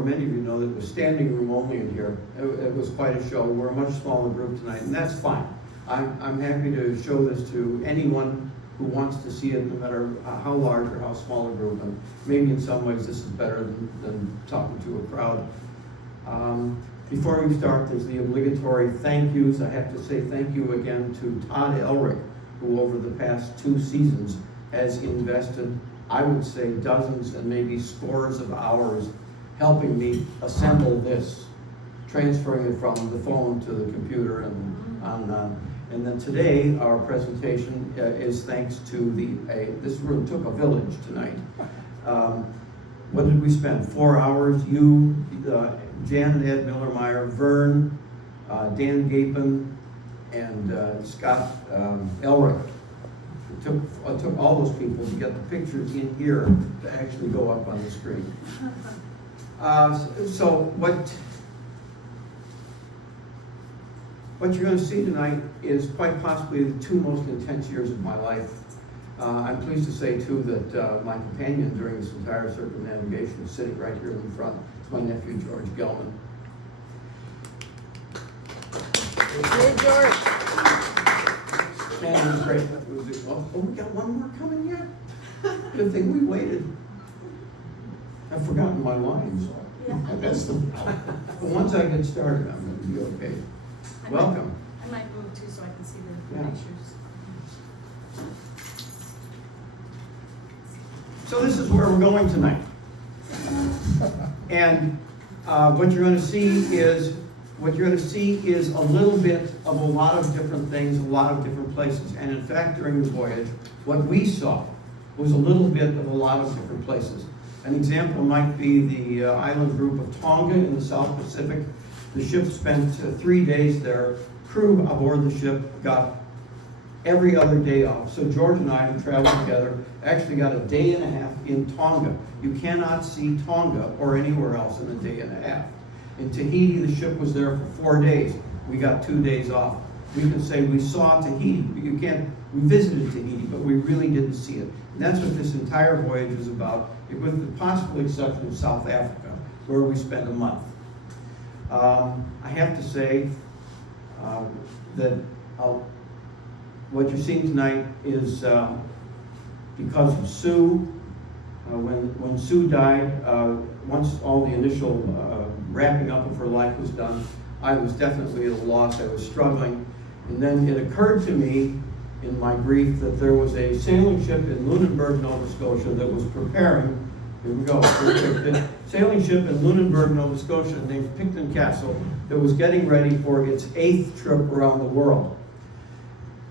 Many of you know that it was standing room only in here. It was quite a show. We're a much smaller group tonight, and that's fine. I'm happy to show this to anyone who wants to see it, no matter how large or how small a group. And maybe in some ways this is better than talking to a crowd. Before we start, there's the obligatory thank yous. I have to say thank you again to Todd Elric, who over the past 2 seasons has invested, I would say, dozens and maybe scores of hours helping me assemble this, transferring it from the phone to the computer and on. And then today, our presentation is thanks to this room took a village tonight. What did we spend? 4 hours. You, Jan and Ed Millermeyer, Vern, Dan Gapin, and Scott Elric. It took all those people to get the pictures in here to actually go up on the screen. So what you're going to see tonight is quite possibly the 2 most intense years of my life. I'm pleased to say, too, that my companion during this entire circumnavigation is sitting right here in the front. It's my nephew, George Gelman. Hey, George. And it was great. We got one more coming yet? Good thing we waited. I've forgotten my lines. Yeah. That's the problem. But once I get started, I'm going to be okay. Welcome. I might move too so I can see the Yeah. pictures. So this is where we're going tonight. And what you're going to see is a little bit of a lot of different things, a lot of different places. And in fact, during the voyage, what we saw was a little bit of a lot of different places. An example might be the island group of Tonga in the South Pacific. The ship spent 3 days there. Crew aboard the ship got every other day off. So George and I, who traveled together, actually got a day and a half in Tonga. You cannot see Tonga or anywhere else in a day and a half. In Tahiti, the ship was there for 4 days. We got 2 days off. We can say we saw Tahiti, but we visited Tahiti, but we really didn't see it. And that's what this entire voyage is about, with the possible exception of South Africa, where we spent a month. I have to say that what you're seeing tonight is because of Sue. When Sue died, once all the initial wrapping up of her life was done, I was definitely at a loss. I was struggling. And then it occurred to me in my grief that there was a sailing ship in Lunenburg, Nova Scotia that was preparing. Here we go. A sailing ship in Lunenburg, Nova Scotia named Picton Castle that was getting ready for its 8th trip around the world.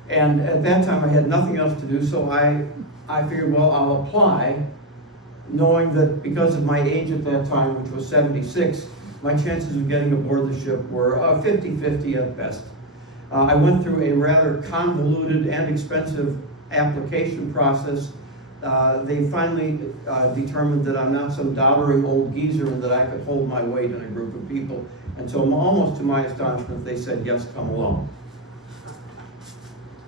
And at that time I had nothing else to do, so I figured, well, I'll apply, knowing that because of my age at that time, which was 76, my chances of getting aboard the ship were 50-50 at best. I went through a rather convoluted and expensive application process. They finally determined that I'm not some doddering old geezer and that I could hold my weight in a group of people. And so almost to my astonishment, they said, yes, come along.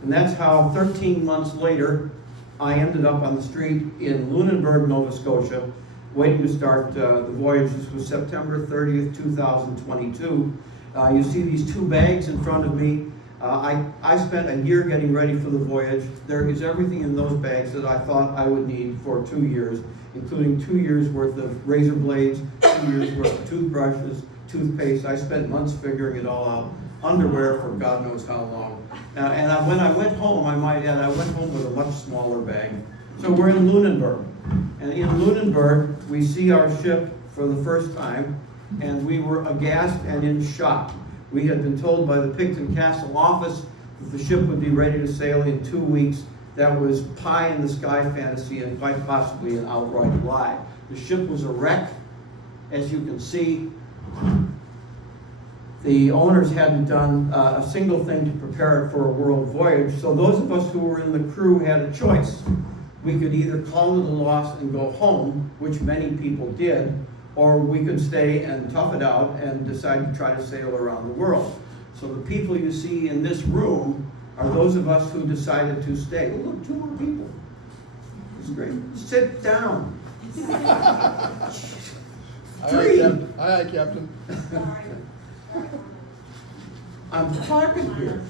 And that's how 13 months later, I ended up on the street in Lunenburg, Nova Scotia, waiting to start the voyage. This was September 30th, 2022. You see these 2 bags in front of me. I spent a year getting ready for the voyage. There is everything in those bags that I thought I would need for 2 years, including 2 years worth of razor blades, 2 years worth of toothbrushes, toothpaste. I spent months figuring it all out. Underwear for God knows how long. And when I went home, I might add, I went home with a much smaller bag. So we're in Lunenburg. And in Lunenburg, we see our ship for the first time, and we were aghast and in shock. We had been told by the Picton Castle office that the ship would be ready to sail in 2 weeks. That was pie in the sky fantasy and quite possibly an outright lie. The ship was a wreck, as you can see. The owners hadn't done a single thing to prepare it for a world voyage, so those of us who were in the crew had a choice. We could either call it a loss and go home, which many people did, or we could stay and tough it out and decide to try to sail around the world. So the people you see in this room are those of us who decided to stay. Oh, look, 2 more people. It's great. Sit down. Three. Aye, aye, Captain. I'm talking here.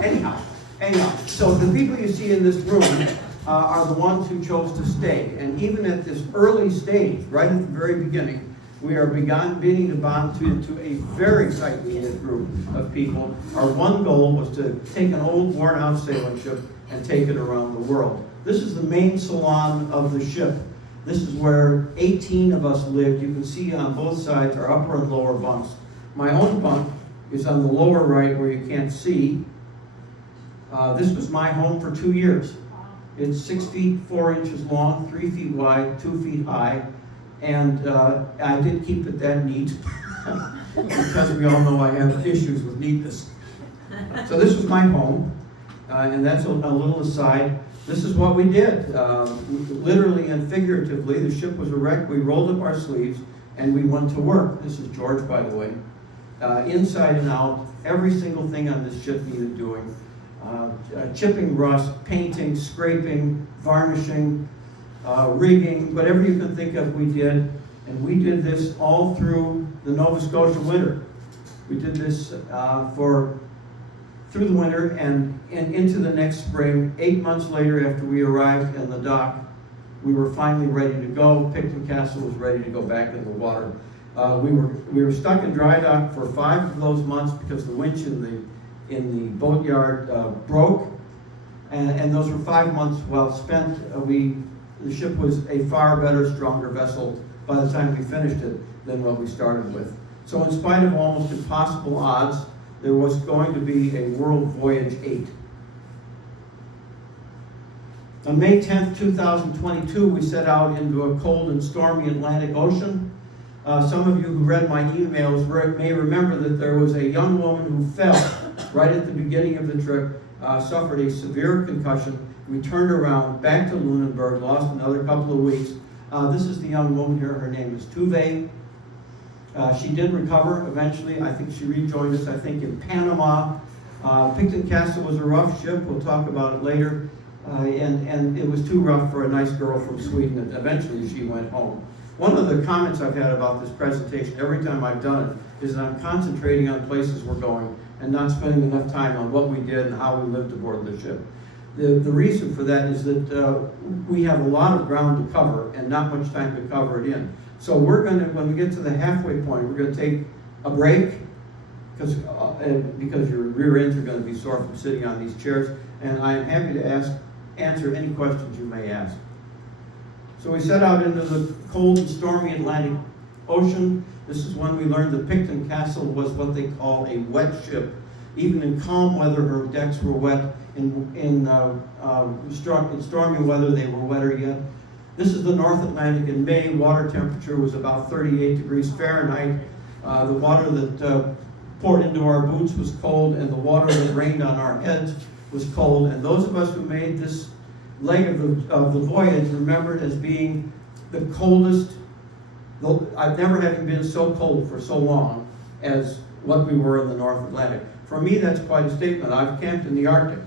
Anyhow, so the people you see in this room are the ones who chose to stay. And even at this early stage, right at the very beginning, we are beginning to bond to a very tight-knit group of people. Our one goal was to take an old, worn-out sailing ship and take it around the world. This is the main salon of the ship. This is where 18 of us lived. You can see on both sides our upper and lower bunks. My own bunk is on the lower right where you can't see. This was my home for 2 years. It's 6 feet 4 inches long, 3 feet wide, 2 feet high, and I did keep it that neat because we all know I have issues with neatness. So this was my home, and that's a little aside. This is what we did, literally and figuratively. The ship was a wreck. We rolled up our sleeves and we went to work. This is George, by the way. Inside and out, every single thing on this ship needed doing. Chipping rust, painting, scraping, varnishing, rigging, whatever you can think of, we did. And we did this all through the Nova Scotia winter. We did this through the winter and into the next spring. 8 months later, after we arrived in the dock, we were finally ready to go. Picton Castle was ready to go back in the water. We were stuck in dry dock for 5 of those months because the winch in the boatyard broke, and those were 5 months well spent. The ship was a far better, stronger vessel by the time we finished it than what we started with. So in spite of almost impossible odds, there was going to be a World Voyage 8. On May 10th, 2022, we set out into a cold and stormy Atlantic Ocean. Some of you who read my emails may remember that there was a young woman who fell right at the beginning of the trip, suffered a severe concussion. We turned around back to Lunenburg, lost another couple of weeks. This is the young woman here. Her name is Tuve. She did recover eventually. I think she rejoined us, in Panama. Picton Castle was a rough ship. We'll talk about it later. And it was too rough for a nice girl from Sweden, and eventually she went home. One of the comments I've had about this presentation every time I've done it is that I'm concentrating on places we're going and not spending enough time on what we did and how we lived aboard the ship. The reason for that is that we have a lot of ground to cover and not much time to cover it in. So we're going to, when we get to the halfway point, we're going to take a break because your rear ends are going to be sore from sitting on these chairs, and I am happy to answer any questions you may ask. So we set out into the cold and stormy Atlantic Ocean. This is when we learned that Picton Castle was what they call a wet ship. Even in calm weather, her decks were wet. In stormy weather, they were wetter yet. This is the North Atlantic in May. Water temperature was about 38 degrees Fahrenheit. The water that poured into our boots was cold, and the water that rained on our heads was cold. And those of us who made this leg of the voyage remember it as being the coldest. I've never having been so cold for so long as what we were in the North Atlantic. For me, that's quite a statement. I've camped in the Arctic.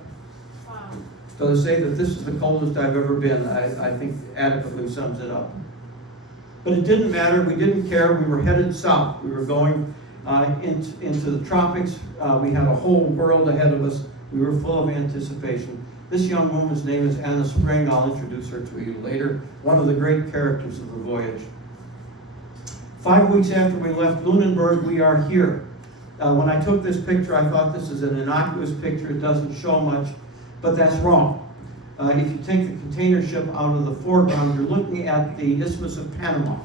Wow. So to say that this is the coldest I've ever been, I think adequately sums it up. But it didn't matter. We didn't care. We were headed south. We were going into the tropics. We had a whole world ahead of us. We were full of anticipation. This young woman's name is Anna Spring. I'll introduce her to you later. One of the great characters of the voyage. 5 weeks after we left Lunenburg, we are here. When I took this picture, I thought this is an innocuous picture. It doesn't show much, but that's wrong. If you take the container ship out of the foreground, you're looking at the Isthmus of Panama.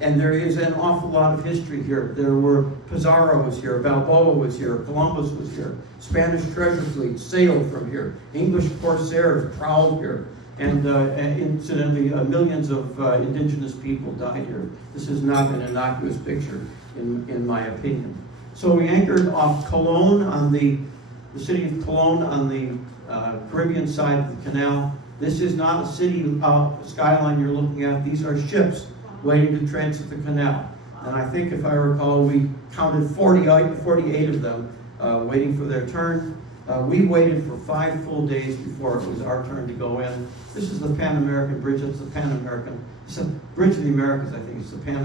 And there is an awful lot of history here. There were Pizarro was here, Balboa was here, Columbus was here, Spanish treasure fleets sailed from here, English corsairs prowled here, and incidentally, millions of indigenous people died here. This is not an innocuous picture, in my opinion. So we anchored off Cologne on the city of Cologne on the Caribbean side of the canal. This is not a city skyline you're looking at. These are ships waiting to transit the canal. And I think, if I recall, we counted 48 of them waiting for their turn. We waited for 5 full days before it was our turn to go in. This is the Pan American Bridge. It's the Pan American, it's the Bridge of the Americas, I think. It's the Pan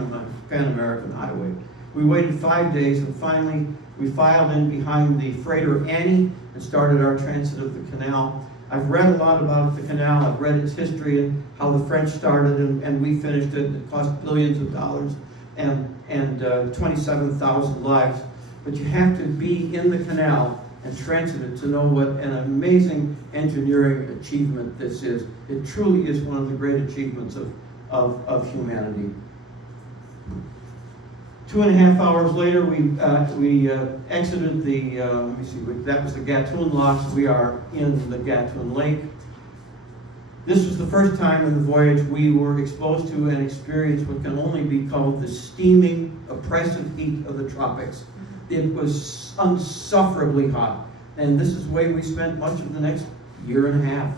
American Highway. We waited 5 days, and finally we filed in behind the freighter Annie and started our transit of the canal. I've read a lot about the canal. I've read its history and how the French started and we finished it. It cost billions of dollars and 27,000 lives. But you have to be in the canal and transit it to know what an amazing engineering achievement this is. It truly is one of the great achievements of humanity. 2.5 hours later, we exited the, let me see, that was the Gatun Locks. We are in the Gatun Lake. This was the first time in the voyage we were exposed to and experienced what can only be called the steaming, oppressive heat of the tropics. It was insufferably hot. And this is the way we spent much of the next year and a half.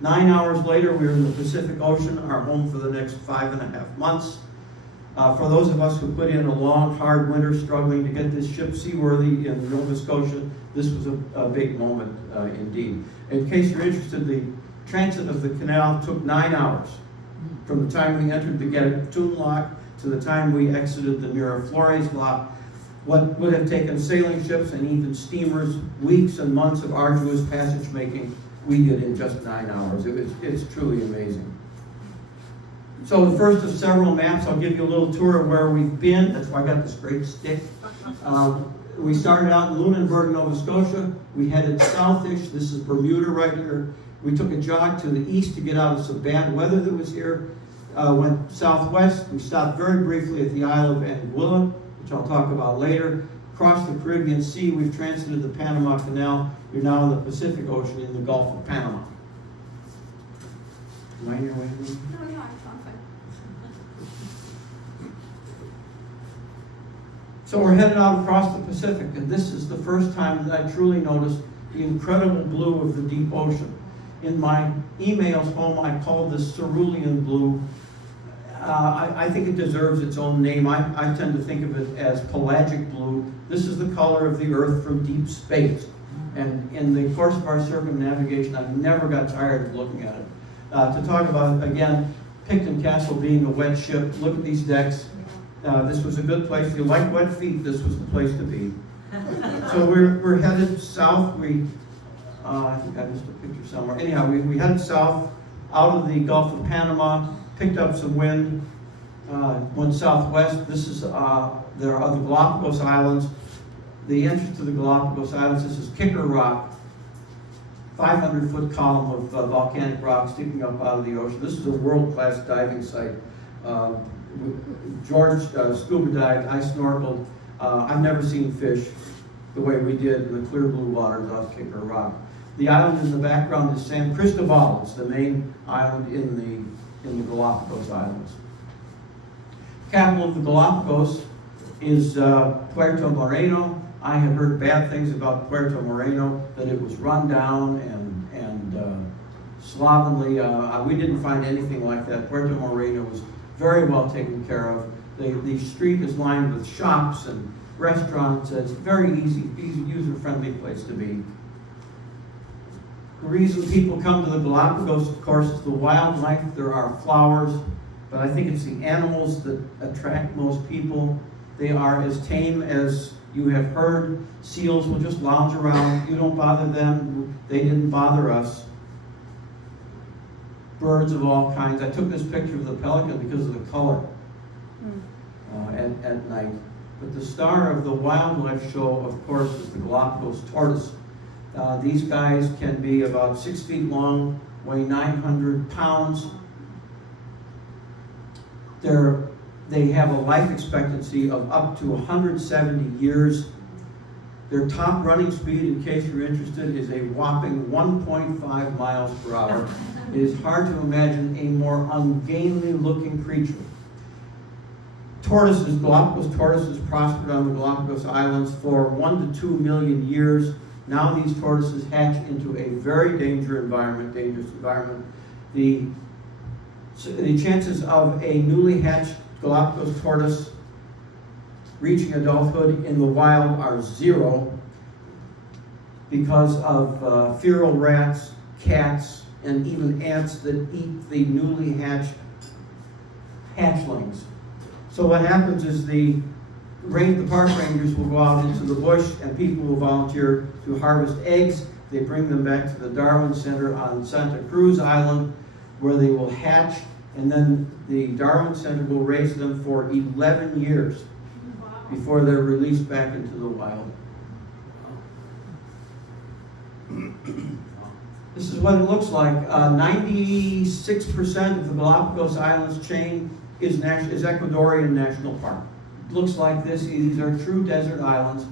9 hours later, we were in the Pacific Ocean, our home for the next 5.5 months. For those of us who put in a long, hard winter struggling to get this ship seaworthy in Nova Scotia, this was a big moment indeed. In case you're interested, the transit of the canal took 9 hours. From the time we entered the Gatun Lock to the time we exited the Miraflores Lock. What would have taken sailing ships and even steamers weeks and months of arduous passage making, we did in just 9 hours. It's truly amazing. So the first of several maps, I'll give you a little tour of where we've been. That's why I got this great stick. We started out in Lunenburg, Nova Scotia. We headed southish. This is Bermuda right here. We took a jog to the east to get out of some bad weather that was here. Went southwest. We stopped very briefly at the Isle of Anguilla, which I'll talk about later. Across the Caribbean Sea, we've transited the Panama Canal. We're now in the Pacific Ocean in the Gulf of Panama. Am I in your way? No, I'm fine. So we're headed out across the Pacific, and this is the first time that I truly noticed the incredible blue of the deep ocean. In my emails home, I called this cerulean blue. I think it deserves its own name. I tend to think of it as pelagic blue. This is the color of the Earth from deep space. And in the course of our circumnavigation, I never got tired of looking at it. To talk about, again, Picton Castle being a wet ship, look at these decks. This was a good place. If you like wet feet, this was the place to be. So we're headed south. I think I missed a picture somewhere. Anyhow, we headed south out of the Gulf of Panama, picked up some wind, went southwest. This is there are the Galapagos Islands. The entrance to the Galapagos Islands. This is Kicker Rock, 500-foot column of volcanic rock sticking up out of the ocean. This is a world-class diving site. George scuba dived, I snorkeled. I've never seen fish the way we did in the clear blue waters off Kicker Rock. The island in the background is San Cristobal. It's the main island in the Galapagos Islands. Capital of the Galapagos is Puerto Moreno. I have heard bad things about Puerto Moreno, that it was run down and slovenly. We didn't find anything like that. Puerto Moreno was very well taken care of. The street is lined with shops and restaurants. It's a very easy, user-friendly place to be. The reason people come to the Galapagos, of course, is the wildlife. There are flowers, but I think it's the animals that attract most people. They are as tame as you have heard. Seals will just lounge around. You don't bother them. They didn't bother us. Birds of all kinds. I took this picture of the pelican because of the color at night. But the star of the wildlife show, of course, is the Galapagos tortoise. These guys can be about 6 feet long, weigh 900 pounds. They have a life expectancy of up to 170 years. Their top running speed, in case you're interested, is a whopping 1.5 miles per hour. It is hard to imagine a more ungainly looking creature. Galapagos tortoises prospered on the Galapagos Islands for 1 to 2 million years. Now these tortoises hatch into a very dangerous environment. The chances of a newly hatched Galapagos tortoise reaching adulthood in the wild are 0. because of feral rats, cats, and even ants that eat the newly hatched hatchlings. So what happens is the park rangers will go out into the bush and people will volunteer to harvest eggs. They bring them back to the Darwin Center on Santa Cruz Island where they will hatch, and then the Darwin Center will raise them for 11 years before they're released back into the wild. This is what it looks like. 96% of the Galapagos Islands chain is Ecuadorian National Park. It looks like this. These are true desert islands.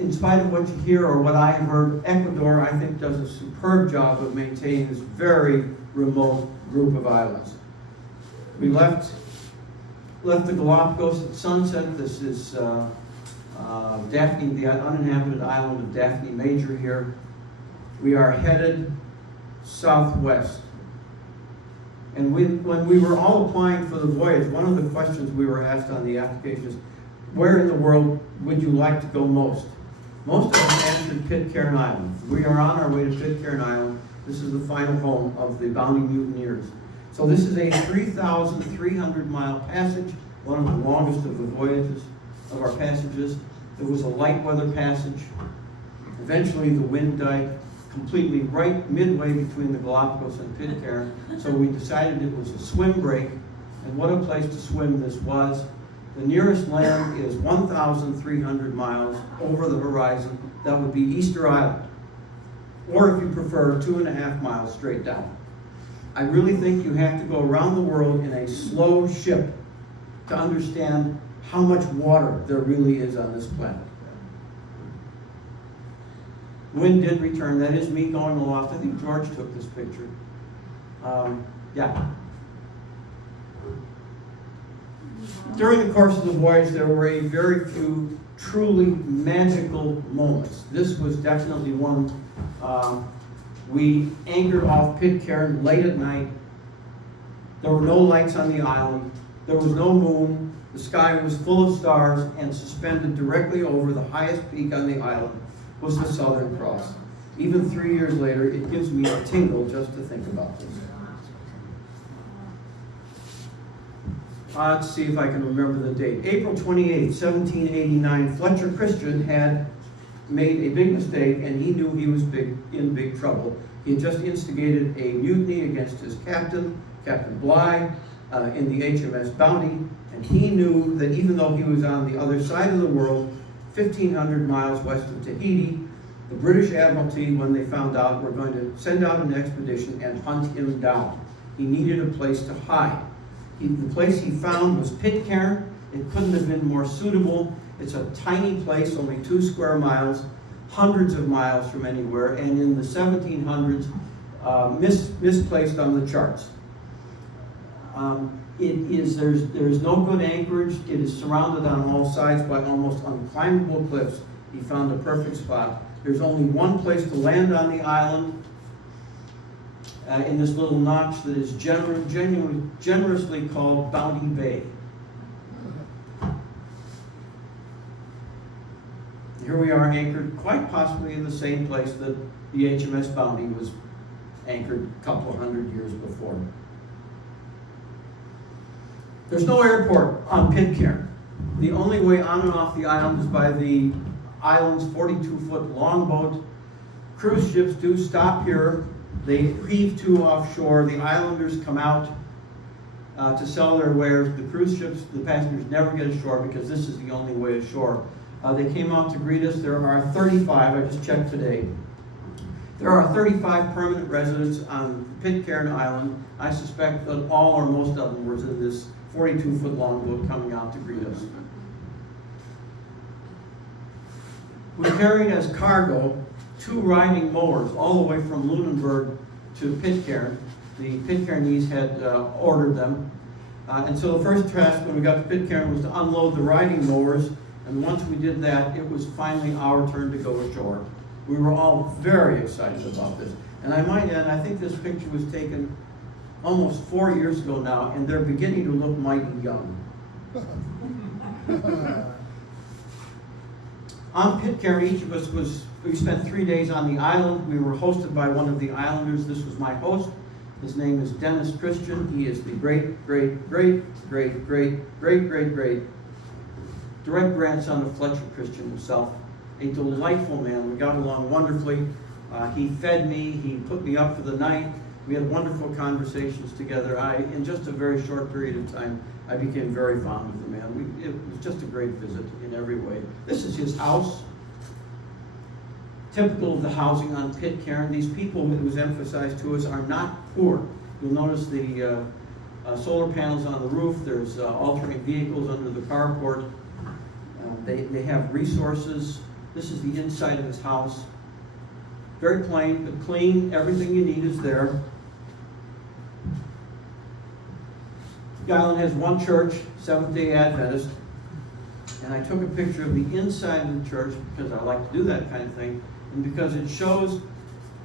In spite of what you hear or what I have heard, Ecuador, I think, does a superb job of maintaining this very remote group of islands. We left the Galapagos at sunset. This is Daphne, the uninhabited island of Daphne Major here. We are headed southwest. And when we were all applying for the voyage, one of the questions we were asked on the application is, where in the world would you like to go most? Most of us answered Pitcairn Island. We are on our way to Pitcairn Island. This is the final home of the Bounty Mutineers. So this is a 3,300-mile passage, one of the longest of the voyages of our passages. It was a light weather passage. Eventually the wind died completely right midway between the Galapagos and Pitcairn, so we decided it was a swim break, and what a place to swim this was. The nearest land is 1,300 miles over the horizon. That would be Easter Island, or if you prefer, 2.5 miles straight down. I really think you have to go around the world in a slow ship to understand how much water there really is on this planet. Wind did return. That is me going aloft. I think George took this picture. Yeah. During the course of the voyage, there were a very few truly magical moments. This was definitely one. We anchored off Pitcairn late at night. There were no lights on the island. There was no moon. The sky was full of stars, and suspended directly over the highest peak on the island was the Southern Cross. Even 3 years later, it gives me a tingle just to think about this. Let's see if I can remember the date. April 28, 1789, Fletcher Christian had made a big mistake, and he knew he was in big trouble. He had just instigated a mutiny against his captain, Captain Bligh, in the HMS Bounty, and he knew that even though he was on the other side of the world, 1,500 miles west of Tahiti, the British Admiralty, when they found out, were going to send out an expedition and hunt him down. He needed a place to hide. The place he found was Pitcairn. It couldn't have been more suitable. It's a tiny place, only 2 square miles, hundreds of miles from anywhere, and in the 1700s, misplaced on the charts. There's no good anchorage. It is surrounded on all sides by almost unclimbable cliffs. He found a perfect spot. There's only one place to land on the island, in this little notch that is generously called Bounty Bay. Here we are anchored, quite possibly in the same place that the HMS Bounty was anchored a couple of hundred years before. There's no airport on Pitcairn. The only way on and off the island is by the island's 42-foot longboat. Cruise ships do stop here. They heave to offshore. The islanders come out to sell their wares. The cruise ships, the passengers never get ashore because this is the only way ashore. They came out to greet us. There are 35, I just checked today. There are 35 permanent residents on Pitcairn Island. I suspect that all or most of them were in this 42-foot longboat coming out to greet us. We carried as cargo 2 riding mowers all the way from Lunenburg to Pitcairn. The Pitcairnese had ordered them. And so the first task when we got to Pitcairn was to unload the riding mowers. And once we did that, it was finally our turn to go ashore. We were all very excited about this. And I might add, I think this picture was taken almost 4 years ago now, and they're beginning to look mighty young. On Pitcairn, each of us we spent 3 days on the island. We were hosted by one of the islanders. This was my host. His name is Dennis Christian. He is the great direct grandson of Fletcher Christian himself. A delightful man. We got along wonderfully. He fed me. He put me up for the night. We had wonderful conversations together. In just a very short period of time, I became very fond of the man. It was just a great visit in every way. This is his house. Typical of the housing on Pitcairn. These people, it was emphasized to us, are not poor. You'll notice the solar panels on the roof. There's alternate vehicles under the carport. They have resources. This is the inside of his house. Very plain, but clean. Everything you need is there. The island has one church, Seventh-day Adventist. And I took a picture of the inside of the church because I like to do that kind of thing. And because it shows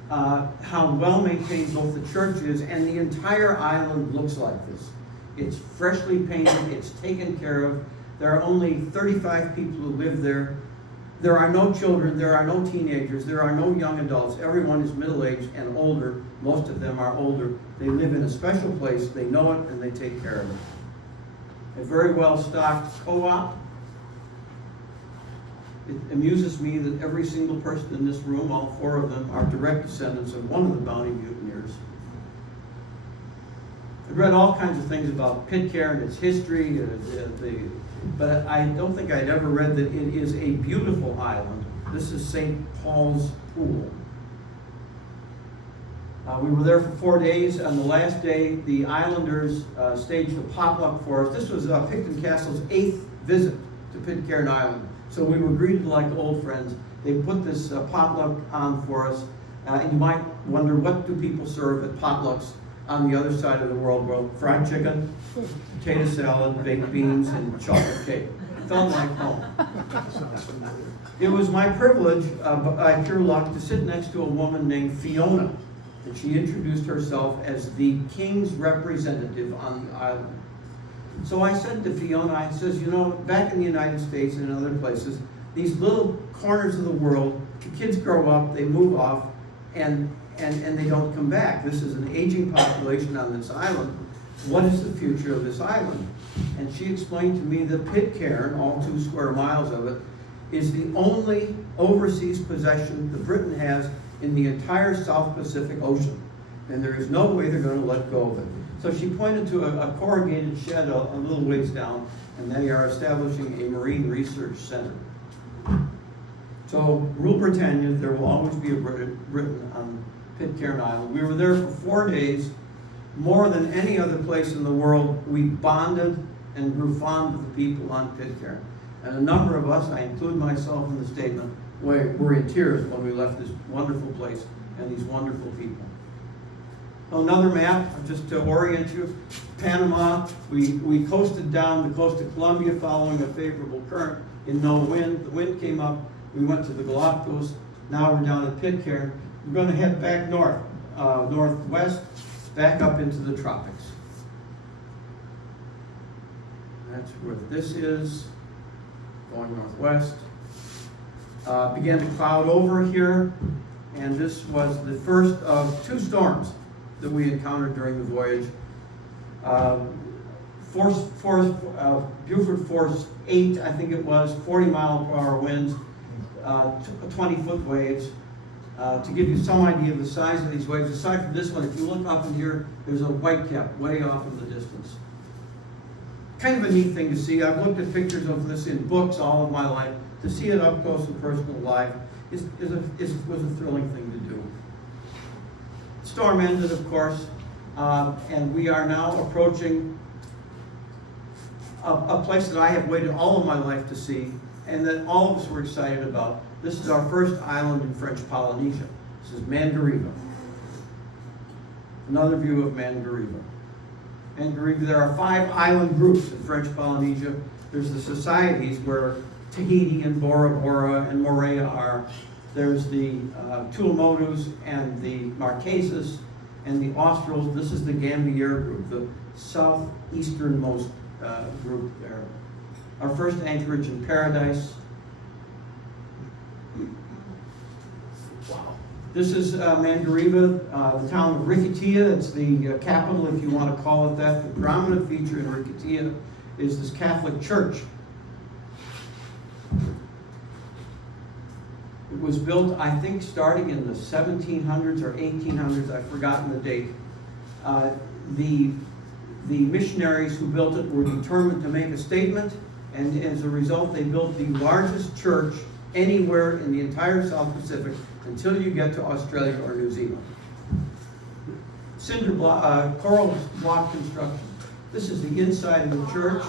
how well maintained both the church is and the entire island looks like this. It's freshly painted, it's taken care of. There are only 35 people who live there. There are no children, there are no teenagers, there are no young adults. Everyone is middle-aged and older. Most of them are older. They live in a special place, they know it, and they take care of it. A very well-stocked co-op. It amuses me that every single person in this room, all 4 of them, are direct descendants of one of the Bounty mutineers. I've read all kinds of things about Pitcairn, its history, but I don't think I'd ever read that it is a beautiful island. This is St. Paul's Pool. We were there for 4 days. On the last day, the islanders staged a potluck for us. This was Picton Castle's 8th visit to Pitcairn Island. So we were greeted like old friends. They put this potluck on for us. And you might wonder, what do people serve at potlucks on the other side of the world? Well, fried chicken, potato salad, baked beans, and chocolate cake. Felt like home. It was my privilege, by pure luck, to sit next to a woman named Fiona. And she introduced herself as the king's representative on the island. So I said to Fiona, I says, you know, back in the United States and in other places, these little corners of the world, the kids grow up, they move off, and they don't come back. This is an aging population on this island. What is the future of this island? And she explained to me that Pitcairn, all 2 square miles of it, is the only overseas possession that Britain has in the entire South Pacific Ocean. And there is no way they're going to let go of it. So she pointed to a corrugated shed a little ways down, and they are establishing a marine research center. So, Rule Britannia, there will always be a Britain on Pitcairn Island. We were there for 4 days. More than any other place in the world, we bonded and grew fond of the people on Pitcairn. And a number of us, I include myself in the statement, were in tears when we left this wonderful place and these wonderful people. Another map, just to orient you. Panama, we coasted down the coast of Colombia following a favorable current in no wind. The wind came up, we went to the Galapagos. Now we're down at Pitcairn. We're going to head back northwest, back up into the tropics. That's where this is, going northwest. Began to cloud over here, and this was the first of 2 storms that we encountered during the voyage. Buford Force 8, I think it was, 40-mile-per-hour winds, 20-foot waves. To give you some idea of the size of these waves, aside from this one, if you look up in here, there's a whitecap way off in the distance. Kind of a neat thing to see. I've looked at pictures of this in books all of my life. To see it up close and personal live was a thrilling thing to do. Storm ended, of course, and we are now approaching a place that I have waited all of my life to see, and that all of us were excited about. This is our first island in French Polynesia. This is Mangareva. Another view of Mangareva. Mangareva, there are 5 island groups in French Polynesia. There's the societies where Tahiti and Bora Bora and Moorea are. There's the Tuamotus and the Marquesas and the Australs. This is the Gambier group, the southeasternmost group there. Our first anchorage in Paradise. This is Mandariva, the town of Rikitia. It's the capital, if you want to call it that. The prominent feature in Rikitia is this Catholic church. It was built, I think, starting in the 1700s or 1800s. I've forgotten the date. The missionaries who built it were determined to make a statement, and as a result, they built the largest church anywhere in the entire South Pacific until you get to Australia or New Zealand. Cinder block, coral block construction. This is the inside of the church.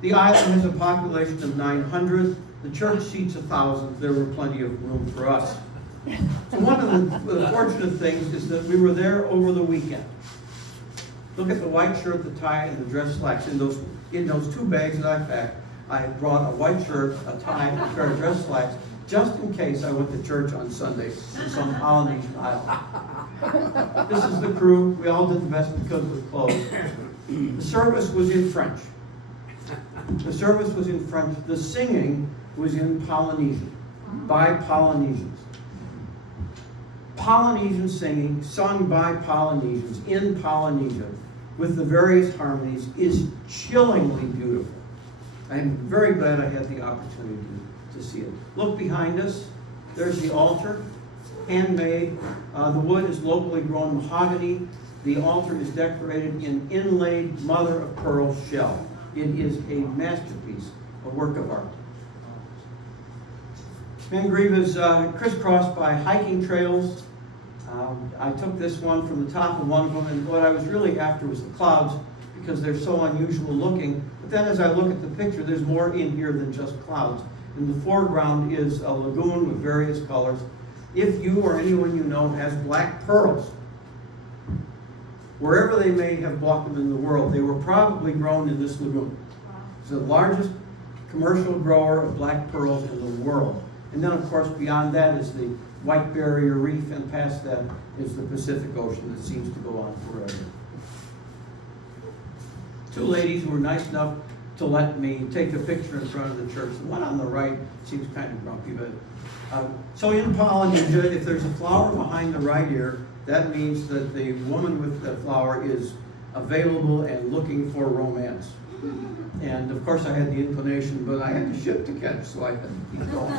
The island has a population of 900. The church seats 1,000. There were plenty of room for us. So one of the fortunate things is that we were there over the weekend. Look at the white shirt, the tie, and the dress slacks. In those 2 bags that I packed, I brought a white shirt, a tie, and a pair of dress slacks, just in case I went to church on Sunday in some Polynesian island. This is the crew. We all did the best we could with clothes. The service was in French. The service was in French. The singing was in Polynesian, by Polynesians. Polynesian singing, sung by Polynesians in Polynesia, with the various harmonies, is chillingly beautiful. I'm very glad I had the opportunity to see it. Look behind us. There's the altar, handmade. The wood is locally grown mahogany. The altar is decorated in inlaid mother-of-pearl shell. It is a masterpiece, a work of art. Mandariva is crisscrossed by hiking trails. I took this one from the top of one of them, and what I was really after was the clouds, because they're so unusual looking. But then as I look at the picture, there's more in here than just clouds. In the foreground is a lagoon with various colors. If you or anyone you know has black pearls, wherever they may have bought them in the world, they were probably grown in this lagoon. It's the largest commercial grower of black pearls in the world. And then, of course, beyond that is the White Barrier Reef, and past that is the Pacific Ocean that seems to go on forever. 2 ladies who were nice enough to let me take a picture in front of the church. The one on the right seems kind of grumpy, but so in Polynesia, if there's a flower behind the right ear, that means that the woman with the flower is available and looking for romance. And of course I had the inclination, but I had a ship to catch, so I had to keep going.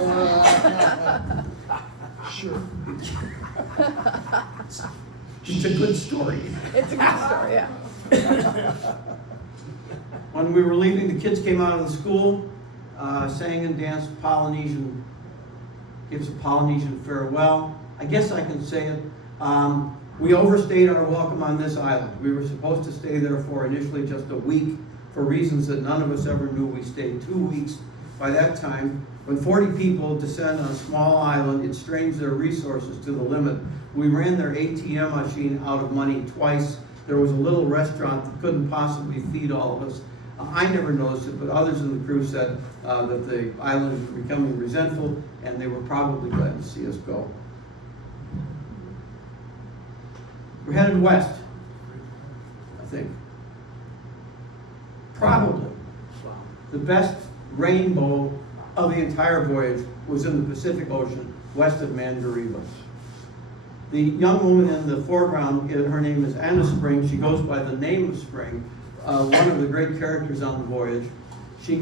Sure. It's a good story. It's a good story, yeah. When we were leaving, the kids came out of the school, sang and danced Polynesian, gives a Polynesian farewell. I guess I can say it. We overstayed our welcome on this island. We were supposed to stay there for initially just a week. For reasons that none of us ever knew, we stayed 2 weeks. By that time, when 40 people descend on a small island, it strains their resources to the limit. We ran their ATM machine out of money twice. There was a little restaurant that couldn't possibly feed all of us. I never noticed it, but others in the crew said that the islanders were becoming resentful, and they were probably glad to see us go. We're headed west, I think. Probably the best rainbow of the entire voyage was in the Pacific Ocean west of Mandariva. The young woman in the foreground, her name is Anna Spring. She goes by the name of Spring, one of the great characters on the voyage. She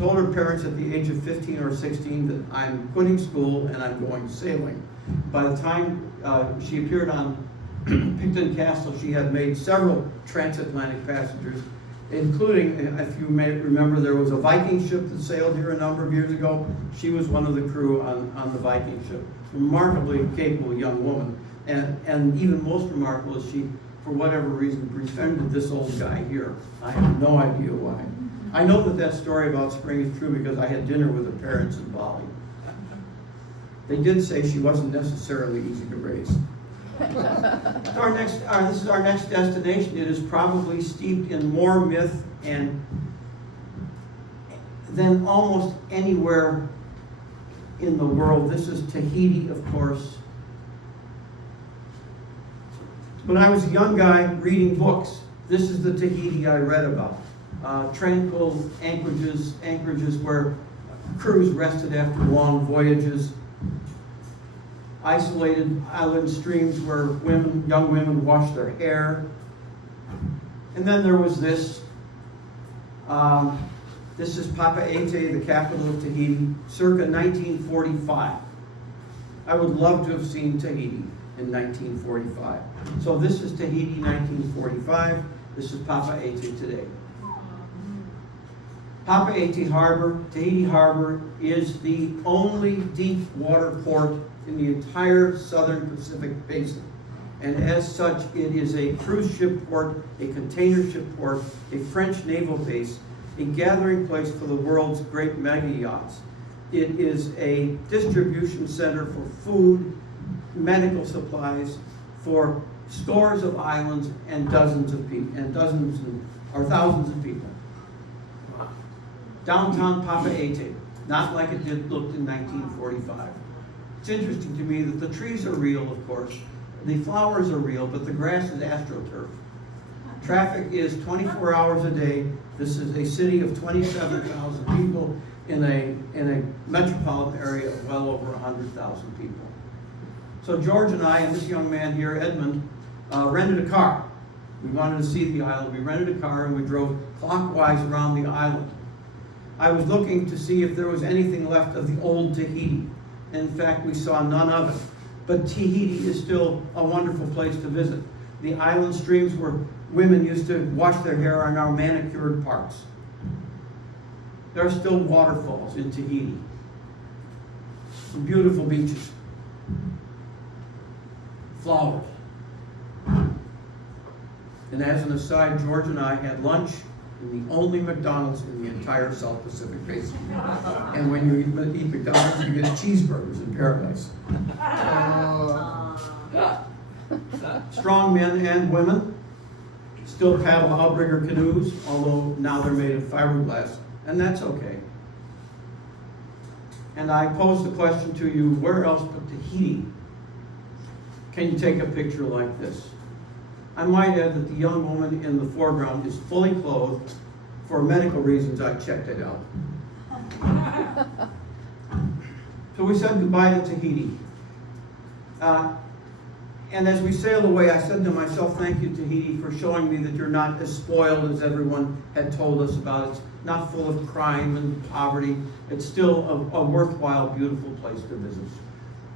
told her parents at the age of 15 or 16 that I'm quitting school and I'm going sailing. By the time she appeared on Picton Castle, she had made several transatlantic passengers, including, if you may remember, there was a Viking ship that sailed here a number of years ago. She was one of the crew on the Viking ship. Remarkably capable young woman. And even most remarkable is she, for whatever reason, befriended this old guy here. I have no idea why. I know that story about Spring is true because I had dinner with her parents in Bali. They did say she wasn't necessarily easy to raise. This is our next destination. It is probably steeped in more myth than almost anywhere in the world. This is Tahiti, of course. When I was a young guy reading books, this is the Tahiti I read about. Tranquil anchorages where crews rested after long voyages. isolated island streams where young women wash their hair. And then there was this. This is Papeete, the capital of Tahiti, circa 1945. I would love to have seen Tahiti in 1945. So this is Tahiti 1945. This is Papeete today. Papeete Harbor, Tahiti Harbor, is the only deep water port in the entire southern Pacific Basin. And as such, it is a cruise ship port, a container ship port, a French naval base, a gathering place for the world's great mega yachts. It is a distribution center for food, medical supplies, for scores of islands and dozens of people, and thousands of people. Downtown Papeete, not like it did look in 1945. It's interesting to me that the trees are real, of course, the flowers are real, but the grass is astroturf. Traffic is 24 hours a day. This is a city of 27,000 people in a metropolitan area of well over 100,000 people. So George and I and this young man here, Edmund, rented a car. We wanted to see the island. We rented a car and we drove clockwise around the island. I was looking to see if there was anything left of the old Tahiti. In fact, we saw none of it. But Tahiti is still a wonderful place to visit. The island streams where women used to wash their hair are now manicured parks. There are still waterfalls in Tahiti. Some beautiful beaches. Flowers. And as an aside, George and I had lunch in the only McDonald's in the entire South Pacific Basin. And when you eat McDonald's, you get cheeseburgers in paradise. Strong men and women still paddle outrigger canoes, although now they're made of fiberglass, and that's okay. And I pose the question to you, where else but Tahiti can you take a picture like this? I might add that the young woman in the foreground is fully clothed. For medical reasons, I checked it out. So we said goodbye to Tahiti. And as we sailed away, I said to myself, thank you, Tahiti, for showing me that you're not as spoiled as everyone had told us about. It's not full of crime and poverty. It's still a worthwhile, beautiful place to visit.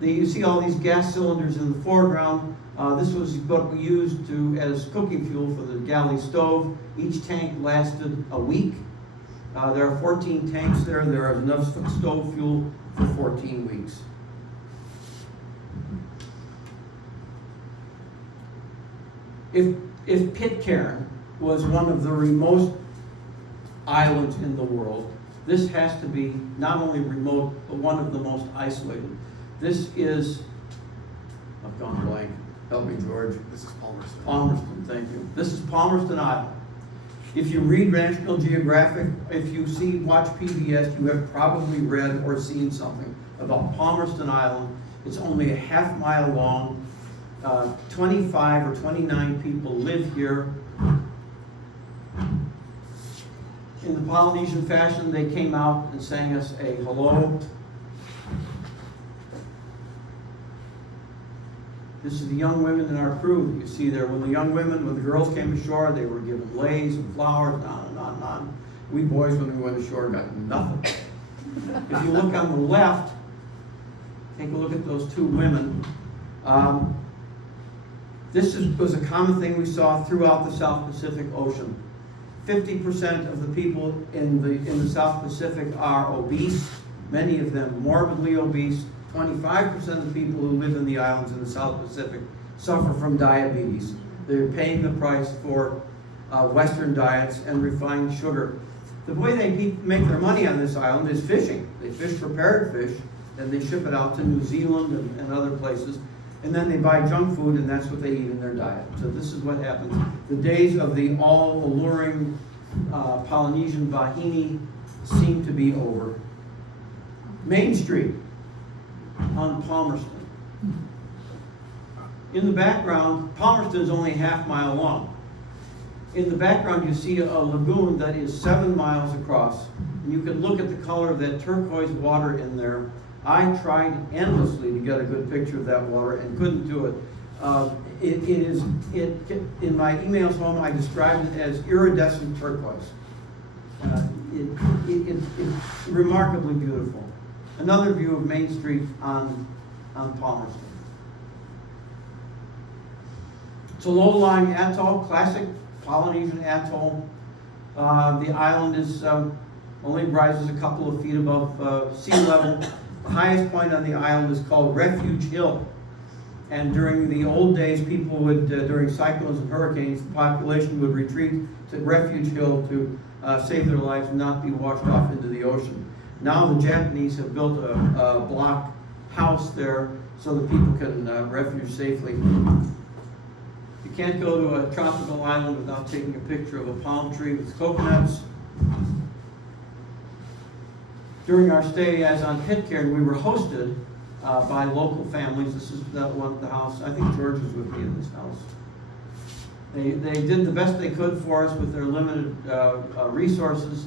You see all these gas cylinders in the foreground. This was what we used as cooking fuel for the galley stove. Each tank lasted a week. There are 14 tanks there. There is enough stove fuel for 14 weeks. If Pitcairn was one of the remote islands in the world, this has to be not only remote, but one of the most isolated. This is, I've gone blank. Help me, George. This is Palmerston. Palmerston, thank you. This is Palmerston Island. If you read National Geographic, if you watch PBS, you have probably read or seen something about Palmerston Island. It's only a half mile long. 25 or 29 people live here. In the Polynesian fashion, they came out and sang us a hello. This is the young women in our crew that you see there. When the girls came ashore, they were given leis and flowers, on and on and on. We boys, when we went ashore, got nothing. If you look on the left, take a look at those two women. This was a common thing we saw throughout the South Pacific Ocean. 50% of the people in the South Pacific are obese, many of them morbidly obese. 25% of the people who live in the islands in the South Pacific suffer from diabetes. They're paying the price for Western diets and refined sugar. The way they make their money on this island is fishing. They fish prepared fish, and they ship it out to New Zealand and other places. And then they buy junk food, and that's what they eat in their diet. So this is what happens. The days of the all-alluring Polynesian vahini seem to be over. Main Street on Palmerston. In the background, Palmerston is only a half mile long. In the background, you see a lagoon that is 7 miles across. And you can look at the color of that turquoise water in there. I tried endlessly to get a good picture of that water and couldn't do it. In my emails home, I described it as iridescent turquoise. It's remarkably beautiful. Another view of Main Street on Palmerston. It's a low-lying atoll, classic Polynesian atoll. The island is only rises a couple of feet above sea level. The highest point on the island is called Refuge Hill. And during the old days, people would, during cyclones and hurricanes, the population would retreat to Refuge Hill to save their lives and not be washed off into the ocean. Now the Japanese have built a block house there so that people can refuge safely. You can't go to a tropical island without taking a picture of a palm tree with coconuts. During our stay as on Pitcairn, we were hosted by local families. This is the house. I think George was with me in this house. They did the best they could for us with their limited resources.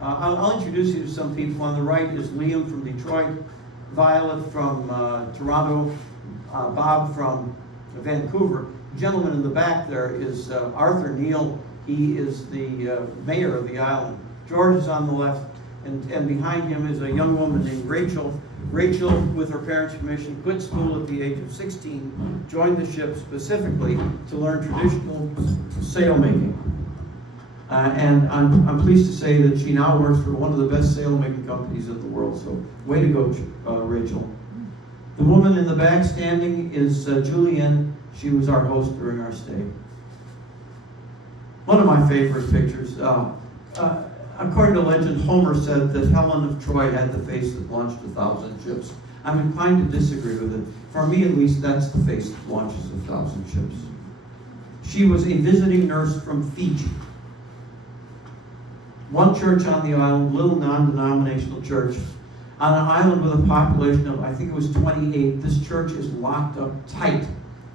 I'll introduce you to some people. On the right is Liam from Detroit, Violet from Toronto, Bob from Vancouver. The gentleman in the back there is Arthur Neal. He is the mayor of the island. George is on the left, and behind him is a young woman named Rachel. Rachel, with her parents' permission, quit school at the age of 16, joined the ship specifically to learn traditional sailmaking. And I'm pleased to say that she now works for one of the best sailmaking companies in the world. So, way to go, Rachel. The woman in the back standing is Julianne. She was our host during our stay. One of my favorite pictures. According to legend, Homer said that Helen of Troy had the face that launched 1,000 ships. I'm inclined to disagree with it. For me, at least, that's the face that launches 1,000 ships. She was a visiting nurse from Fiji. One church on the island, little non-denominational church, on an island with a population of, I think it was 28. This church is locked up tight.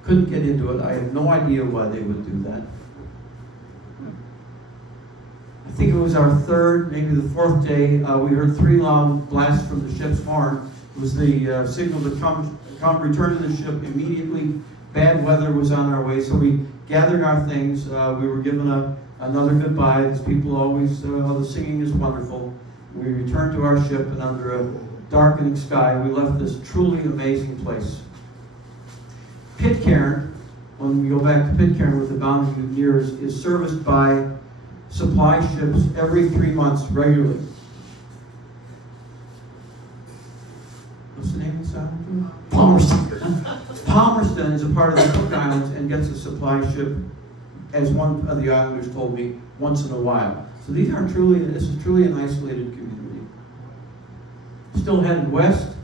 Couldn't get into it. I have no idea why they would do that. I think it was our third, maybe the fourth day, we heard 3 loud blasts from the ship's horn. It was the signal to come return to the ship immediately. Bad weather was on our way, so we gathered our things. We were given another goodbye, as people always, the singing is wonderful. We returned to our ship, and under a darkening sky, we left this truly amazing place. Pitcairn, when we go back to Pitcairn with the boundary of years, is serviced by supply ships every 3 months regularly. What's the name of this island? Palmerston. Palmerston is a part of the Cook Islands and gets a supply ship, as one of the islanders told me, once in a while. So this is truly an isolated community. Still headed west.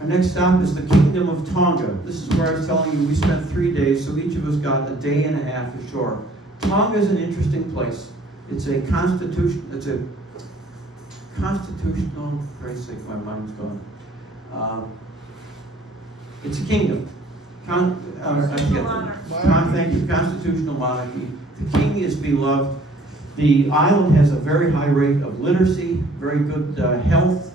Our next stop is the Kingdom of Tonga. This is where I was telling you we spent 3 days, so each of us got a day and a half ashore. Tonga is an interesting place. It's a constitutional, for Christ's sake, my mind's gone. It's a kingdom. Thank you, constitutional monarchy. The king is beloved. The island has a very high rate of literacy, very good health.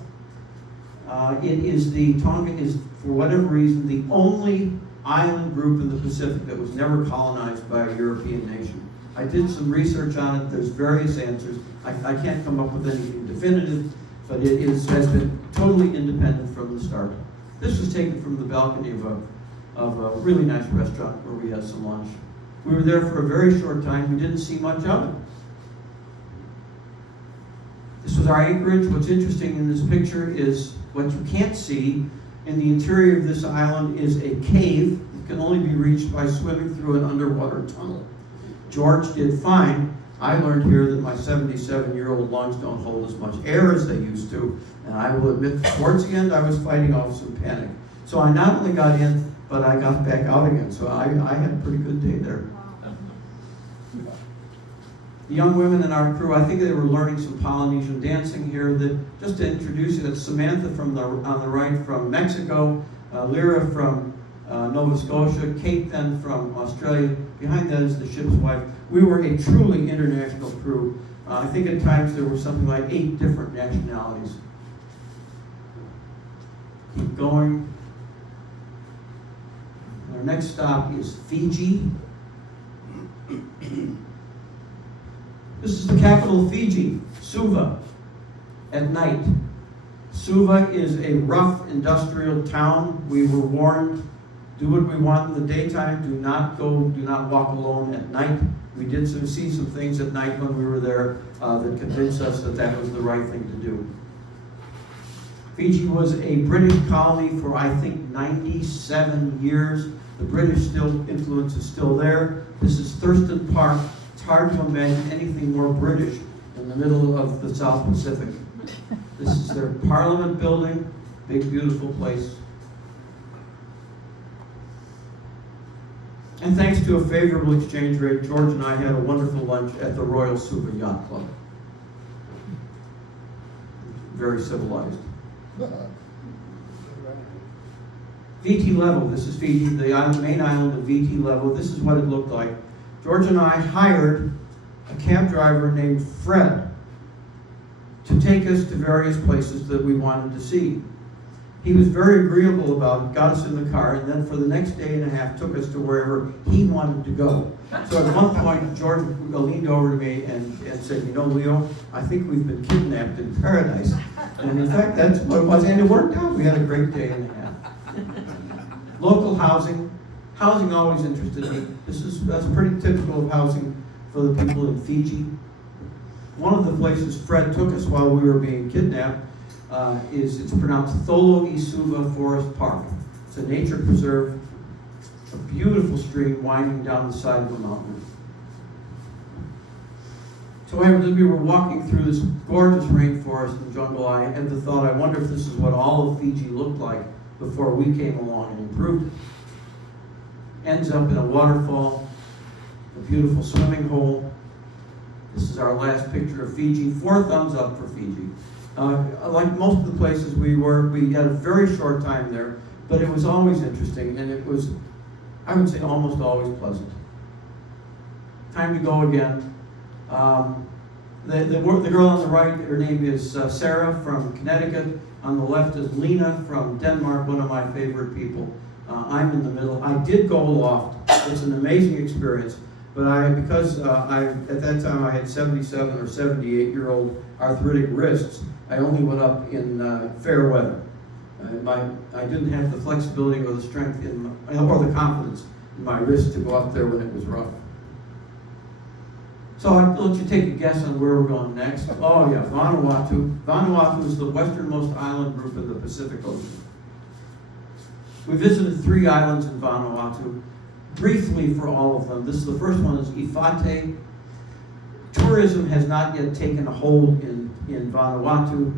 Tonga is, for whatever reason, the only island group in the Pacific that was never colonized by a European nation. I did some research on it. There's various answers. I can't come up with anything definitive, but it has been totally independent from the start. This was taken from the balcony of a really nice restaurant where we had some lunch. We were there for a very short time. We didn't see much of it. This was our anchorage. What's interesting in this picture is what you can't see. In the interior of this island is a cave that can only be reached by swimming through an underwater tunnel. George did fine. I learned here that my 77-year-old lungs don't hold as much air as they used to, and I will admit towards the end I was fighting off some panic. So I not only got in, but I got back out again. So I had a pretty good day there. The young women in our crew, I think they were learning some Polynesian dancing here. Just to introduce you, that's Samantha on the right from Mexico, Lyra from Nova Scotia, Kate then from Australia. Behind that is the ship's wife. We were a truly international crew. I think at times there were something like 8 different nationalities. Keep going. Our next stop is Fiji. This is the capital of Fiji, Suva, at night. Suva is a rough industrial town. We were warned, do what we want in the daytime, do not walk alone at night. We did see some things at night when we were there that convinced us that that was the right thing to do. Fiji was a British colony for, I think, 97 years. The British influence is still there. This is Thurston Park. It's hard to imagine anything more British in the middle of the South Pacific. This is their Parliament building, big, beautiful place. And thanks to a favorable exchange rate, George and I had a wonderful lunch at the Royal Suva Yacht Club. Very civilized. VT Level, this is Fiji, the main island of VT Level. This is what it looked like. George and I hired a cab driver named Fred to take us to various places that we wanted to see. He was very agreeable about it, got us in the car, and then for the next day and a half took us to wherever he wanted to go. So at one point, George leaned over to me and said, you know, Leo, I think we've been kidnapped in paradise. And in fact, that's what it was, and it worked out. We had a great day and a half. Local housing. Housing always interested me. That's pretty typical of housing for the people in Fiji. One of the places Fred took us while we were being kidnapped it's pronounced Tholo Isuva Forest Park. It's a nature preserve, a beautiful stream winding down the side of the mountain. So as we were walking through this gorgeous rainforest and jungle, I had the thought, I wonder if this is what all of Fiji looked like before we came along and improved it. Ends up in a waterfall, a beautiful swimming hole. This is our last picture of Fiji. 4 thumbs up for Fiji. Like most of the places we had a very short time there, but it was always interesting, and it was, I would say, almost always pleasant. Time to go again. The girl on the right, her name is Sarah from Connecticut. On the left is Lena from Denmark, one of my favorite people. I'm in the middle. I did go aloft. It's an amazing experience. But at that time I had 77 or 78-year-old arthritic wrists, I only went up in fair weather. I didn't have the flexibility or the strength or the confidence in my wrists to go up there when it was rough. So I'll let you take a guess on where we're going next. Oh yeah, Vanuatu. Vanuatu is the westernmost island group in the Pacific Ocean. We visited 3 islands in Vanuatu. Briefly for all of them, the first one is Ifate. Tourism has not yet taken a hold in Vanuatu.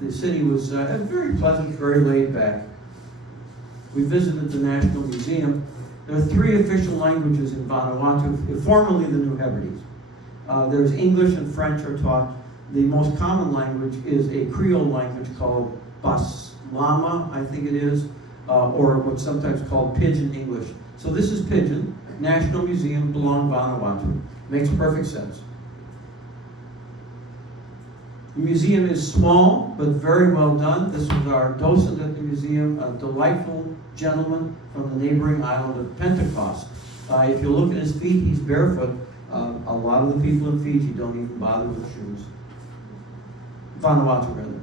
The city was very pleasant, very laid back. We visited the National Museum. There are 3 official languages in Vanuatu, formerly the New Hebrides. There's English and French are taught. The most common language is a Creole language called Baslama, I think it is, or what's sometimes called Pidgin English. So this is Pidgin, National Museum, Belong, Vanuatu. Makes perfect sense. The museum is small, but very well done. This was our docent at the museum, a delightful gentleman from the neighboring island of Pentecost. If you look at his feet, he's barefoot. A lot of the people in Fiji don't even bother with shoes. Vanuatu, rather.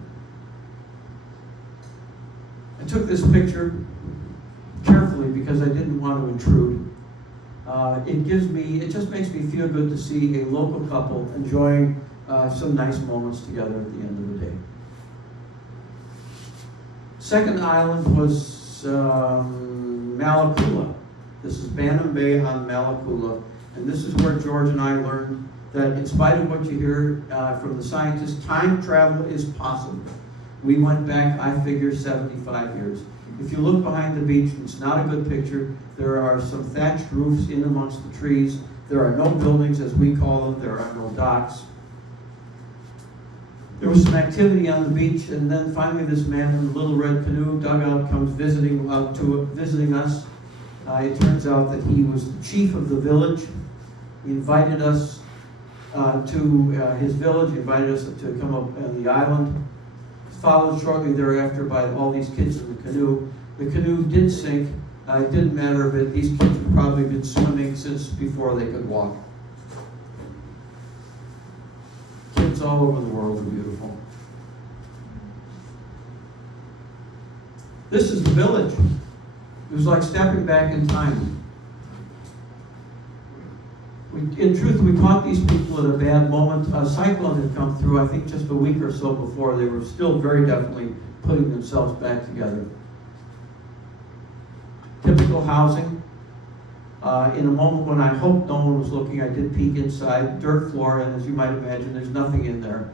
I took this picture carefully because I didn't want to intrude. It just makes me feel good to see a local couple enjoying some nice moments together at the end of the day. Second island was Malakula. This is Bantam Bay on Malakula, and this is where George and I learned that in spite of what you hear from the scientists, time travel is possible. We went back, I figure, 75 years. If you look behind the beach, it's not a good picture. There are some thatched roofs in amongst the trees. There are no buildings, as we call them. There are no docks. There was some activity on the beach, and then finally this man in the little red canoe dugout comes visiting us. It turns out that he was the chief of the village. He invited us to his village. He invited us to come up on the island. followed shortly thereafter by all these kids in the canoe. The canoe did sink. It didn't matter a bit. These kids had probably been swimming since before they could walk. Kids all over the world are beautiful. This is the village. It was like stepping back in time. In truth, we caught these people at a bad moment. A cyclone had come through, I think just a week or so before. They were still very definitely putting themselves back together. Typical housing. In a moment when I hoped no one was looking, I did peek inside. Dirt floor, and as you might imagine, there's nothing in there.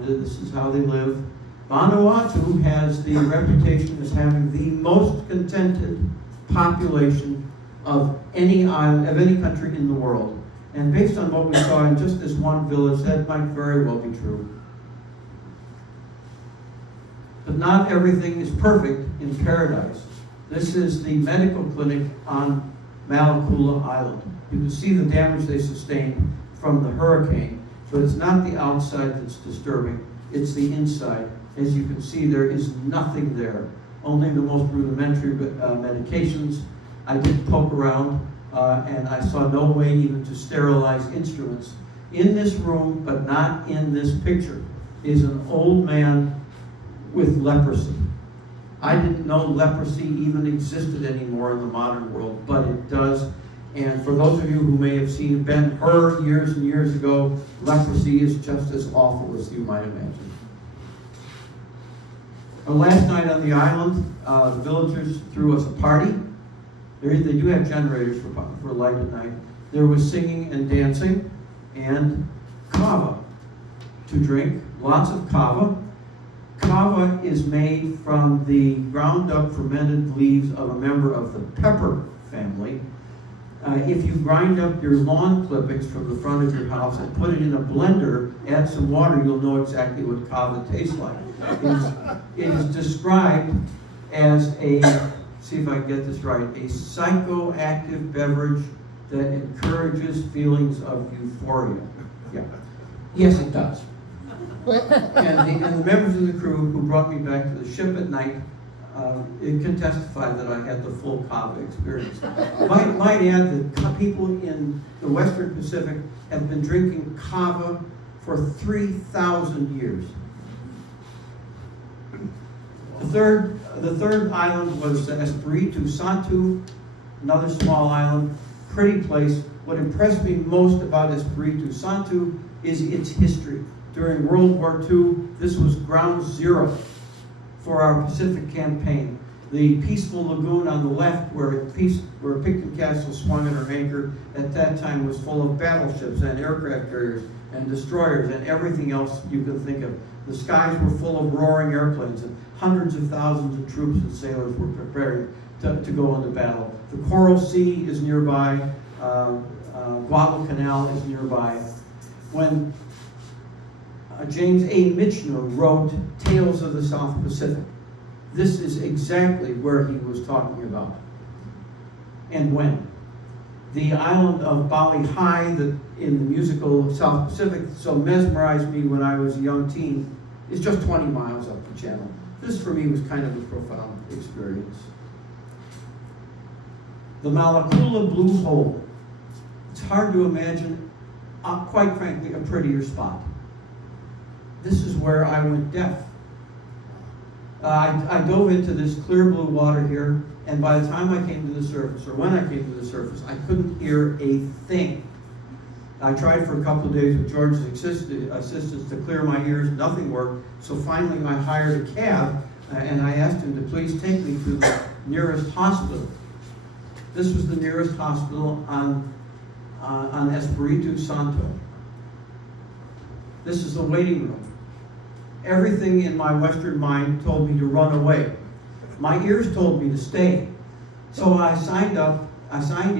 This is how they live. Vanuatu has the reputation as having the most contented population of any island, of any country in the world. And based on what we saw in just this one village, that might very well be true. But not everything is perfect in paradise. This is the medical clinic on Malakula Island. You can see the damage they sustained from the hurricane, but it's not the outside that's disturbing, it's the inside. As you can see, there is nothing there, only the most rudimentary medications. I did poke around, and I saw no way even to sterilize instruments. In this room, but not in this picture, is an old man with leprosy. I didn't know leprosy even existed anymore in the modern world, but it does. And for those of you who may have seen Ben-Hur years and years ago, leprosy is just as awful as you might imagine. Last night on the island, the villagers threw us a party. They do have generators for light at night. There was singing and dancing and kava to drink, lots of kava. Kava is made from the ground up fermented leaves of a member of the pepper family. If you grind up your lawn clippings from the front of your house and put it in a blender, add some water, you'll know exactly what kava tastes like. It is described as a, see if I can get this right, a psychoactive beverage that encourages feelings of euphoria. Yeah. Yes, it does. And the members of the crew who brought me back to the ship at night it can testify that I had the full kava experience. Might add that people in the Western Pacific have been drinking kava for 3,000 years. The third island was Espiritu Santo, another small island, pretty place. What impressed me most about Espiritu Santo is its history. During World War II, this was ground zero for our Pacific campaign. The peaceful lagoon on the left, where Picton Castle swung at her anchor, at that time was full of battleships and aircraft carriers and destroyers and everything else you can think of. The skies were full of roaring airplanes, and hundreds of thousands of troops and sailors were preparing to go into battle. The Coral Sea is nearby. Guadalcanal is nearby. When James A. Michener wrote Tales of the South Pacific, this is exactly where he was talking about. And when. The island of Bali Hai, that in the musical South Pacific so mesmerized me when I was a young teen, is just 20 miles up the channel. This for me was kind of a profound experience. The Malakula Blue Hole. It's hard to imagine, quite frankly, a prettier spot. This is where I went deaf. I dove into this clear blue water here, and by the time I came to the surface, or when I came to the surface, I couldn't hear a thing. I tried for a couple of days with George's assistance to clear my ears. Nothing worked. So finally I hired a cab, and I asked him to please take me to the nearest hospital. This was the nearest hospital on Espiritu Santo. This is the waiting room. Everything in my Western mind told me to run away. My ears told me to stay. So I signed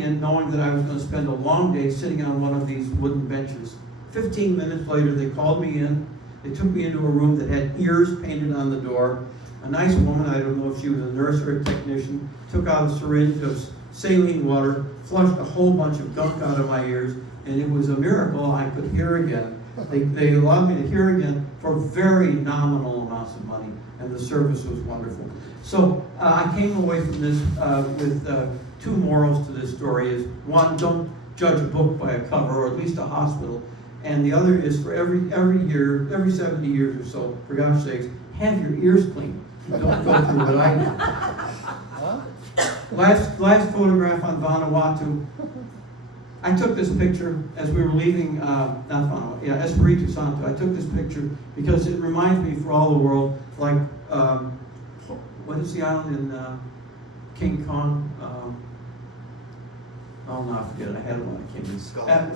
in knowing that I was going to spend a long day sitting on one of these wooden benches. 15 minutes later, they called me in. They took me into a room that had ears painted on the door. A nice woman, I don't know if she was a nurse or a technician, took out a syringe of saline water, flushed a whole bunch of gunk out of my ears, and it was a miracle I could hear again. They allowed me to hear again for very nominal amounts of money, and the service was wonderful. So I came away from this with two morals to this story. Is one, don't judge a book by a cover, or at least a hospital. And the other is for every year, every 70 years or so, for gosh sakes, have your ears cleaned. Don't go through what I did. Last photograph on Vanuatu. I took this picture as we were leaving, not Vanuatu, yeah, Espiritu Santo. I took this picture because it reminds me for all the world, like, what is the island in King Kong? Oh no, I forget it. I had it when I came in.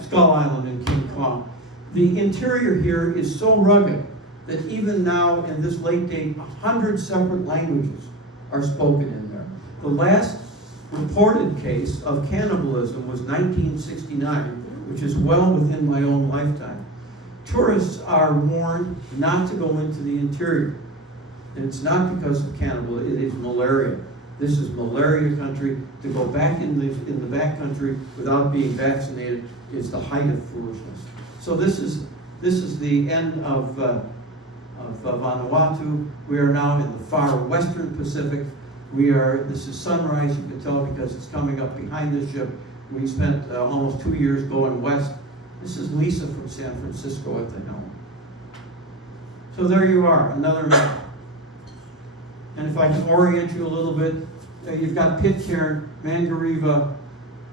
Skull Island in King Kong. The interior here is so rugged that even now, in this late date, 100 separate languages are spoken in there. The last reported case of cannibalism was 1969, which is well within my own lifetime. Tourists are warned not to go into the interior. And it's not because of cannibalism, it is malaria. This is malaria country. To go back in the back country without being vaccinated is the height of foolishness. So this is the end of Vanuatu. We are now in the far western Pacific. This is sunrise, you can tell because it's coming up behind the ship. We spent almost 2 years going west. This is Lisa from San Francisco at the helm. So there you are, another map. And if I can orient you a little bit, you've got Pitcairn, Mangareva,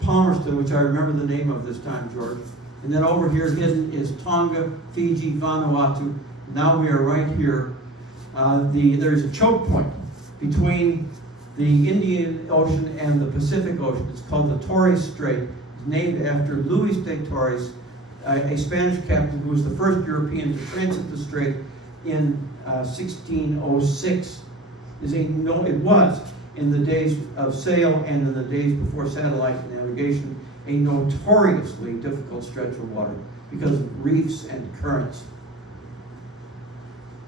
Palmerston, which I remember the name of this time, George. And then over here hidden is Tonga, Fiji, Vanuatu. Now we are right here. There's a choke point between the Indian Ocean and the Pacific Ocean. It's called the Torres Strait. It's named after Luis de Torres, a Spanish captain who was the first European to transit the strait in 1606. It was, in the days of sail and in the days before satellite navigation, a notoriously difficult stretch of water because of reefs and currents.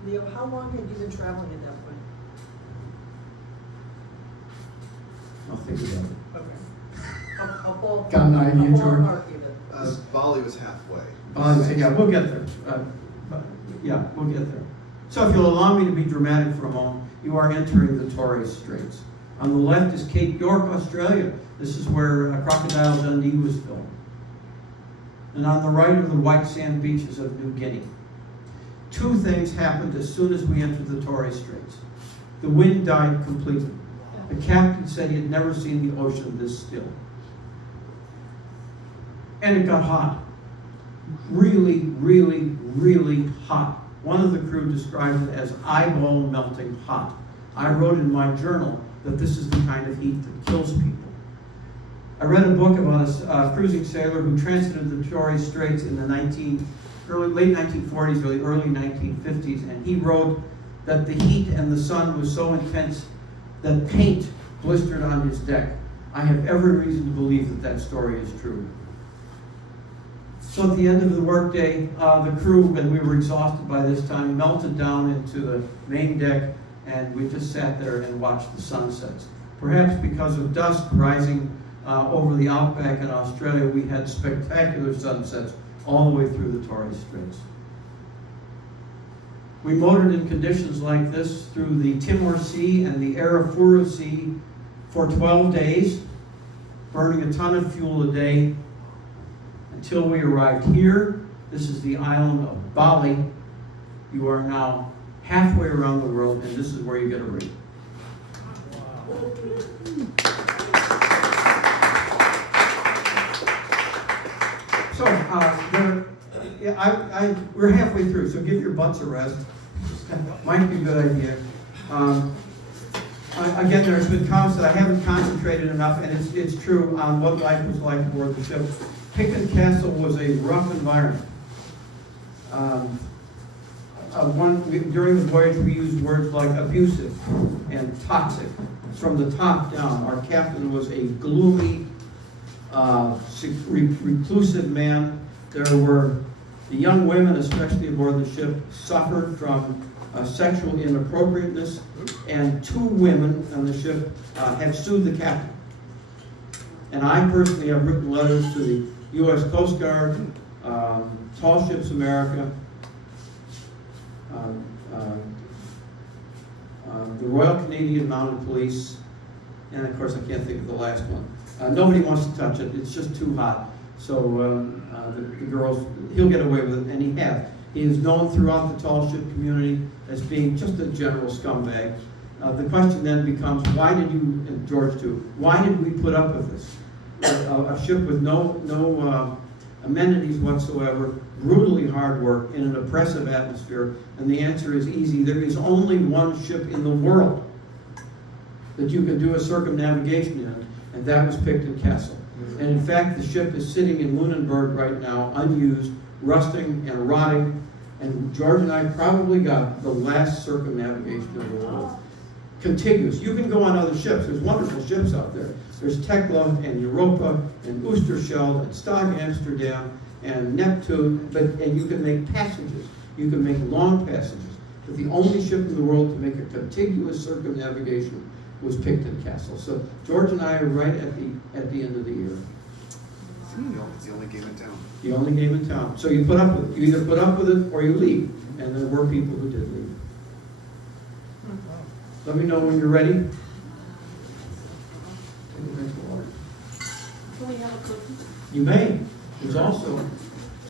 Leo, how long had you been traveling at that point? I'll think about it. Okay. How ball? Got an idea, George? Bali was halfway. Yeah, we'll get there. Yeah, we'll get there. So if you'll allow me to be dramatic for a moment, you are entering the Torres Straits. On the left is Cape York, Australia. This is where Crocodile Dundee was filmed. And on the right are the white sand beaches of New Guinea. Two things happened as soon as we entered the Torres Straits. The wind died completely. The captain said he had never seen the ocean this still. And it got hot. Really, really, really hot. One of the crew described it as eyeball melting hot. I wrote in my journal that this is the kind of heat that kills people. I read a book about a cruising sailor who transited the Torres Straits in the late 1940s or the early 1950s, and he wrote that the heat and the sun was so intense that paint blistered on his deck. I have every reason to believe that that story is true. So at the end of the workday, the crew, and we were exhausted by this time, melted down into the main deck, and we just sat there and watched the sunsets. Perhaps because of dust rising over the outback in Australia, we had spectacular sunsets all the way through the Torres Straits. We motored in conditions like this through the Timor Sea and the Arafura Sea for 12 days, burning a ton of fuel a day, until we arrived here. This is the island of Bali. You are now halfway around the world, and this is where you get a ring. So, we're halfway through, so give your butts a rest. Might be a good idea. Again, there's been comments that I haven't concentrated enough, and it's true on what life was like aboard the ship. Pitcairn Castle was a rough environment. During the voyage, we used words like abusive and toxic. From the top down, our captain was a gloomy, reclusive man. There were the young women, especially aboard the ship, suffered from sexual inappropriateness, and 2 women on the ship have sued the captain. And I personally have written letters to the U.S. Coast Guard, Tall Ships America, the Royal Canadian Mounted Police, and of course I can't think of the last one. Nobody wants to touch it, it's just too hot. So the girls, he'll get away with it, and he has. He is known throughout the tall ship community as being just a general scumbag. The question then becomes, why did you, and George too, why did we put up with this? A ship with no amenities whatsoever, brutally hard work in an oppressive atmosphere, and the answer is easy. There is only one ship in the world that you can do a circumnavigation in, and that was Picton Castle. And in fact, the ship is sitting in Lunenburg right now, unused, rusting and rotting, and George and I probably got the last circumnavigation of the world. Contiguous. You can go on other ships. There's wonderful ships out there. There's Tekla and Europa and Oosterschelde and Stag Amsterdam and Neptune, and you can make passages. You can make long passages. But the only ship in the world to make a contiguous circumnavigation was Picton Castle. So George and I are right at the end of the year. It's the only game in town. The only game in town. So you put up with it. You either put up with it or you leave. And there were people who did leave. Let me know when you're ready. Take a drink of water. Can we have a cookie? You may. There's also